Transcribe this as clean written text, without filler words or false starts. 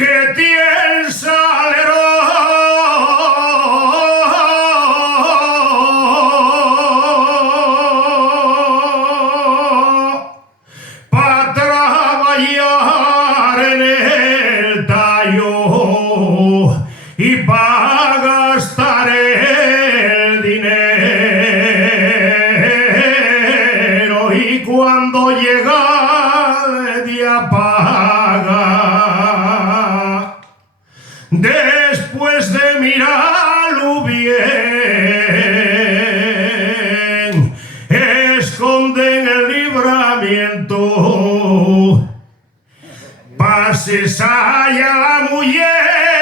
que tiene el salero para trabajar en el tallo y para gastar el dinero, y cuando llega el día paga, después de mirarlo bien, esconden el libramiento, pases allá la mujer